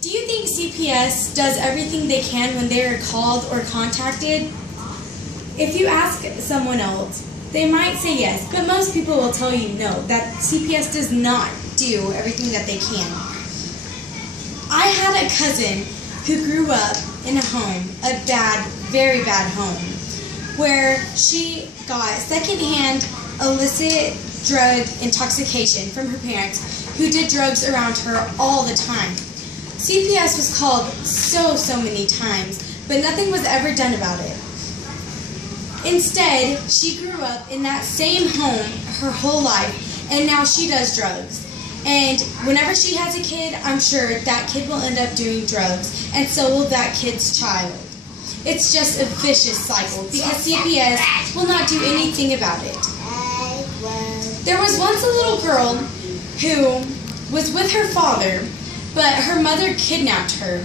Do you think CPS does everything they can when they are called or contacted? If you ask someone else, they might say yes, but most people will tell you no, that CPS does not do everything that they can. I had a cousin who grew up in a home, a bad, very bad home, where she got secondhand illicit drug intoxication from her parents who did drugs around her all the time. CPS was called so many times, but nothing was ever done about it. Instead, she grew up in that same home her whole life, and now she does drugs. And whenever she has a kid, I'm sure that kid will end up doing drugs, and so will that kid's child. It's just a vicious cycle because CPS will not do anything about it. There was once a little girl who was with her father, but her mother kidnapped her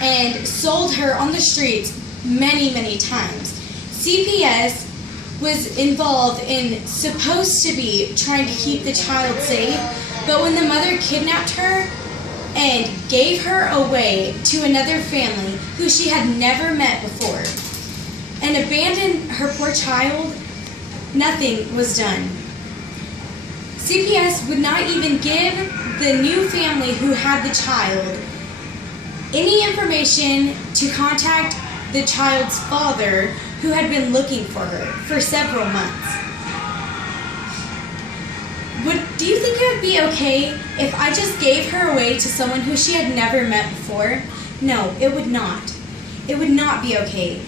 and sold her on the streets many times. CPS was involved in supposed to be trying to keep the child safe, but when the mother kidnapped her and gave her away to another family who she had never met before and abandoned her poor child, nothing was done. CPS would not even give the new family who had the child any information to contact the child's father who had been looking for her for several months. Do you think it would be okay if I just gave her away to someone who she had never met before? No, it would not. It would not be okay.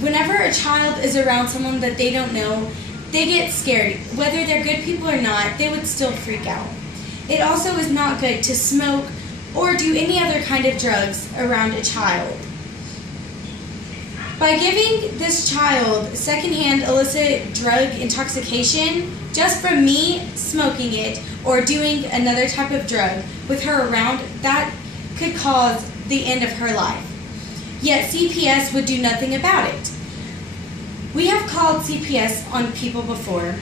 Whenever a child is around someone that they don't know, they get scared. Whether they're good people or not, they would still freak out. It also is not good to smoke or do any other kind of drugs around a child. By giving this child secondhand illicit drug intoxication, just from me smoking it or doing another type of drug with her around, that could cause the end of her life. Yet CPS would do nothing about it. We have called CPS on people before,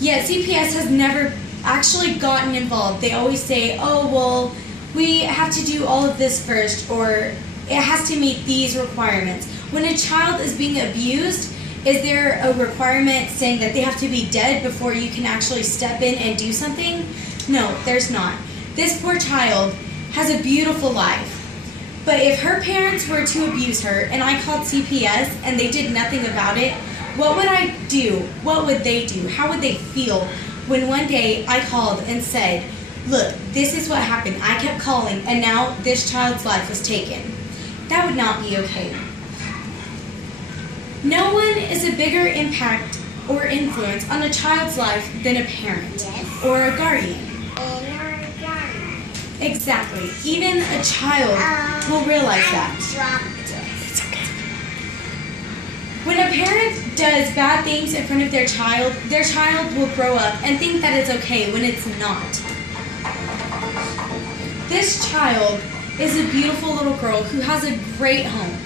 yet CPS has never actually gotten involved. They always say, oh, well, we have to do all of this first, or it has to meet these requirements. When a child is being abused, is there a requirement saying that they have to be dead before you can actually step in and do something? No, there's not. This poor child has a beautiful life. But if her parents were to abuse her and I called CPS and they did nothing about it, what would I do? What would they do? How would they feel when one day I called and said, look, this is what happened. I kept calling and now this child's life was taken. That would not be okay. No one is a bigger impact or influence on a child's life than a parent or a guardian. Exactly. Even a child will realize that. When a parent does bad things in front of their child will grow up and think that it's okay when it's not. This child is a beautiful little girl who has a great home.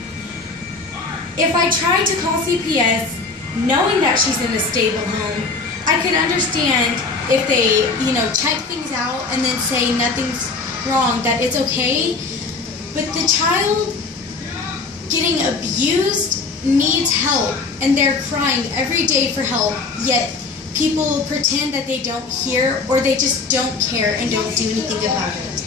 If I tried to call CPS knowing that she's in a stable home, I could understand if they, check things out and then say nothing's wrong, that it's okay. But the child getting abused needs help and they're crying every day for help, yet people pretend that they don't hear or they just don't care and don't do anything about it.